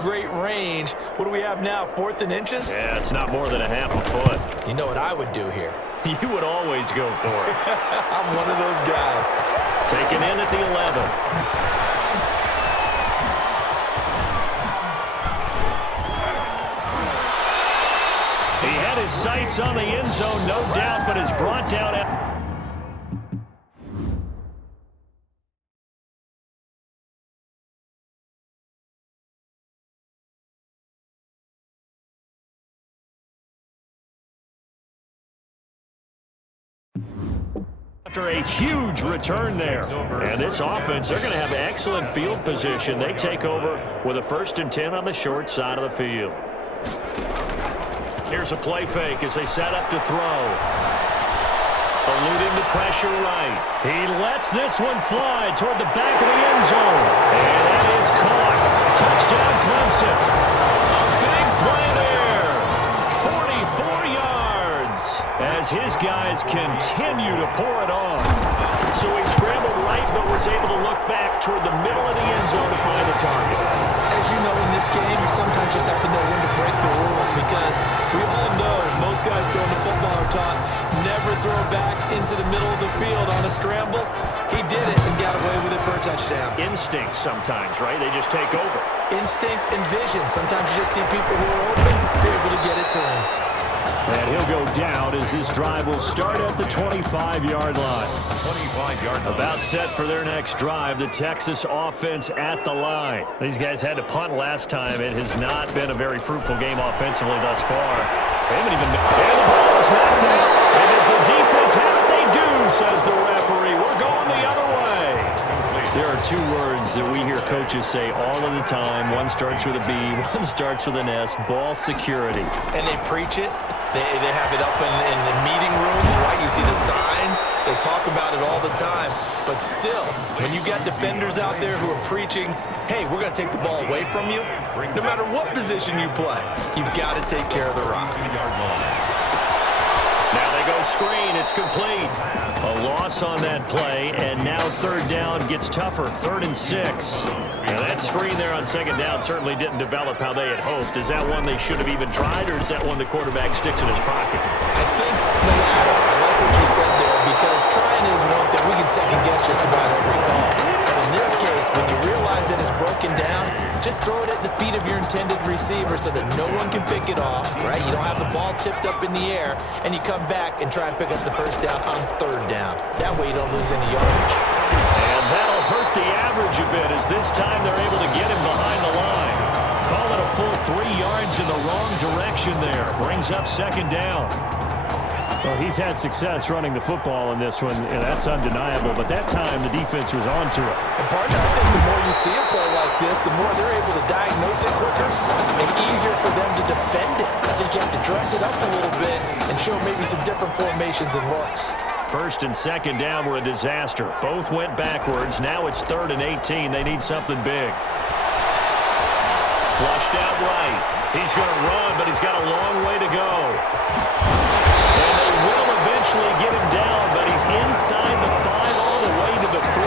great range. What do we have now, 4th and inches? Yeah, it's not more than a half a foot. You know what I would do here? You would always go for it. I'm one of those guys. Taken in at the 11. He had his sights on the end zone, no doubt, but is brought down at... After a huge return there. And this offense, they're going to have excellent field position. They take over with a 1st and 10 on the short side of the field. Here's a play fake as they set up to throw. Eluding the pressure right. He lets this one fly toward the back of the end zone. And that is caught. Touchdown Clemson. A big play there. 44 yards as his guys continue to pour it on. So he scrambled right but was able to look back toward the middle of the end zone to find the target. As you know, in this game, you sometimes just have to know when to break the rules because we all know most guys throwing the football are taught never throw back into the middle of the field on a scramble. He did it and got away with it for a touchdown. Instinct sometimes, right? They just take over. Instinct and vision. Sometimes you just see people who are open, they're able to get it to him. And he'll go down as this drive will start at the 25-yard line. 25-yard line. About set for their next drive, the Texas offense at the line. These guys had to punt last time. It has not been a very fruitful game offensively thus far. They haven't even... And the ball is knocked out. And as the defense have it, they do, says the referee. We're going the other way. There are two words that we hear coaches say all of the time. One starts with a B, one starts with an S, ball security. And they preach it. They have it up in the meeting rooms, right? You see the signs. They talk about it all the time. But still, when you got defenders out there who are preaching, hey, we're going to take the ball away from you, no matter what position you play, you've got to take care of the rock. Now they go screen. It's complete. A loss on that play, and now 3rd down gets tougher. 3rd and 6. Now that screen there on 2nd down certainly didn't develop how they had hoped. Is that one they should have even tried, or is that one the quarterback sticks in his pocket? I think the latter. I like what you said there, because trying is one thing. We can second guess just about every call. But in this case, when you realize that it's broken down, just throw it at the feet of your intended receiver so that no one can pick it off, right? You don't have the ball tipped up in the air, and you come back and try and pick up the 1st down on 3rd down. That way you don't lose any yardage. And that'll hurt the average a bit as this time they're able to get him behind the line. Call it a full 3 yards in the wrong direction there. Brings up 2nd down. Well, he's had success running the football in this one, and that's undeniable. But that time, the defense was on to it. And partner, I think the more you see a play like this, the more they're able to diagnose it quicker and easier for them to defend it. I think you have to dress it up a little bit and show maybe some different formations and looks. 1st and 2nd down were a disaster. Both went backwards. Now it's 3rd and 18. They need something big. Flushed out right. He's going to run, but he's got a long way to go. And they will eventually get him down, but he's inside the 5 all the way to the 3.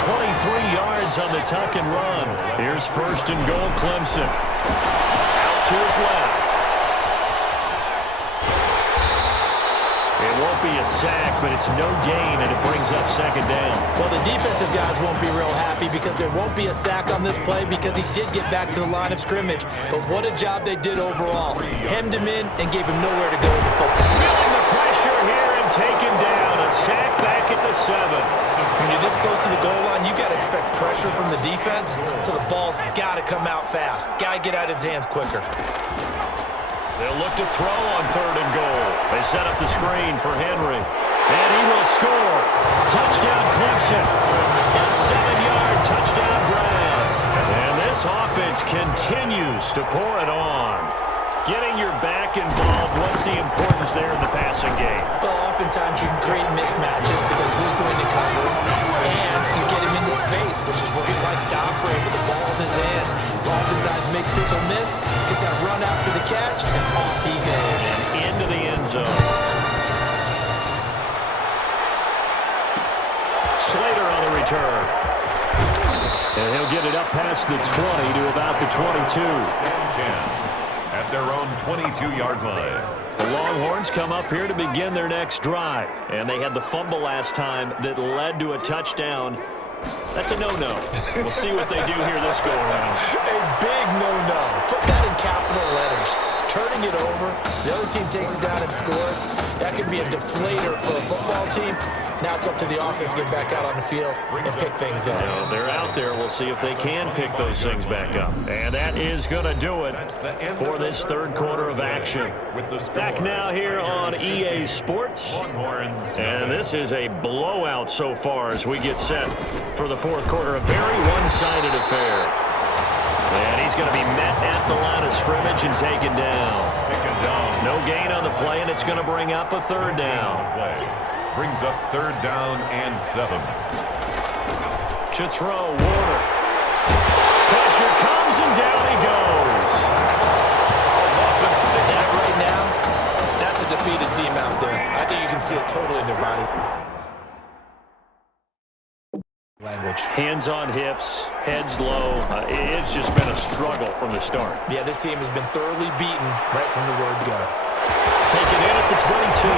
23 yards on the tuck and run. Here's 1st and goal, Clemson. Out to his left. It won't be a sack, but it's no gain, and it brings up 2nd down. Well, the defensive guys won't be real happy because there won't be a sack on this play because he did get back to the line of scrimmage. But what a job they did overall. Hemmed him in and gave him nowhere to go with the football. Feeling the pressure here and taken down. A sack back at the 7. When you're this close to the goal line, you got to expect pressure from the defense, so the ball's got to come out fast. Got to get out of his hands quicker. They'll look to throw on 3rd and goal. They set up the screen for Henry. And he will score. Touchdown Clemson. A 7-yard touchdown grab. And this offense continues to pour it on. Getting your back involved, what's the importance there in the passing game? Well, oftentimes you can create mismatches because who's going to cover, and you get him into space, which is where he likes to operate with the ball in his hands. Oftentimes makes people miss, gets that run after the catch, and off he goes. Into the end zone. Slater on the return. And he'll get it up past the 20 to about the 22. At their own 22-yard line. The Longhorns come up here to begin their next drive. And they had the fumble last time that led to a touchdown. That's a no-no. We'll see what they do here this go-around. A big no-no. Put that in capital letters. Turning it over, the other team takes it down and scores. That could be a deflator for a football team. Now it's up to the offense to get back out on the field and pick things up. They're out there. We'll see if they can pick those things back up. And that is going to do it for this third quarter of action. Back now here on EA Sports. And this is a blowout so far as we get set for the fourth quarter. A very one-sided affair. And he's going to be met at the line of scrimmage and taken down. No gain on the play, and it's going to bring up a third down. Brings up third down and 7. To throw, Warner. Pressure comes, and down he goes. That right now, that's a defeated team out there. I think you can see it totally in their body language. Hands on hips, heads low. It's just been a struggle from the start. Yeah, this team has been thoroughly beaten right from the word go. Taken in at the 22.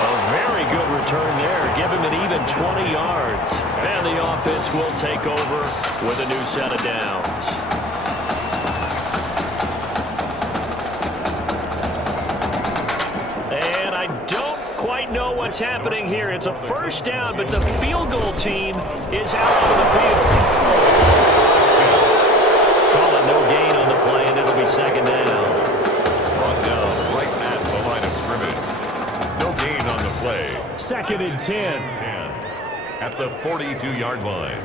A very good return there. Give him an even 20 yards. And the offense will take over with a new set of downs. And I don't quite know what's happening here. It's a first down, but the field goal team is out on the field. Call it no gain on the play, and it'll be second down. Brought down right at the line of scrimmage. No gain on the play. Second and 10. At the 42-yard line.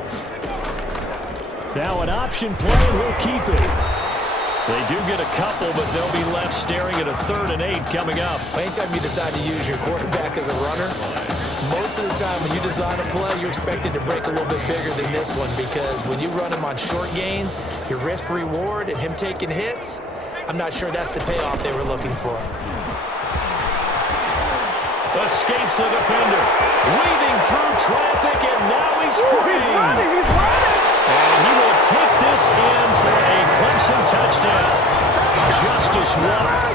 Now an option play, and we'll keep it. They do get a couple, but they'll be left staring at a 3rd and 8 coming up. Anytime you decide to use your quarterback as a runner, most of the time when you design a play, you're expected to break a little bit bigger than this one, because when you run him on short gains, your risk-reward and him taking hits, I'm not sure that's the payoff they were looking for. Escapes the defender, weaving through traffic, and now he's free. He's running! And he will take this in for a Clemson touchdown. Justice Waller,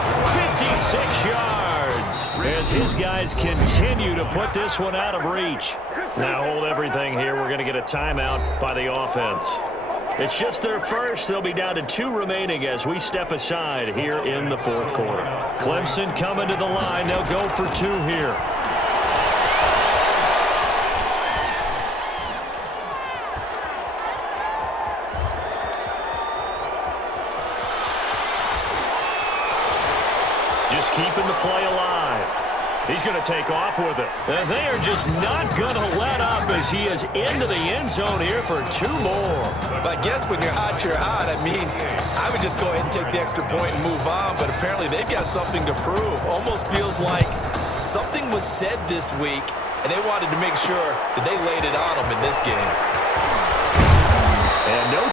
56 yards, as his guys continue to put this one out of reach. Now hold everything here. We're going to get a timeout by the offense. It's just their first. They'll be down to 2 remaining as we step aside here in the fourth quarter. Clemson coming to the line. They'll go for 2 here. Just keeping the play alive. He's going to take off with it. And they are just not going to let up as he is into the end zone here for 2 more. But I guess when you're hot, you're hot. I mean, I would just go ahead and take the extra point and move on, but apparently they've got something to prove. Almost feels like something was said this week, and they wanted to make sure that they laid it on them in this game. And no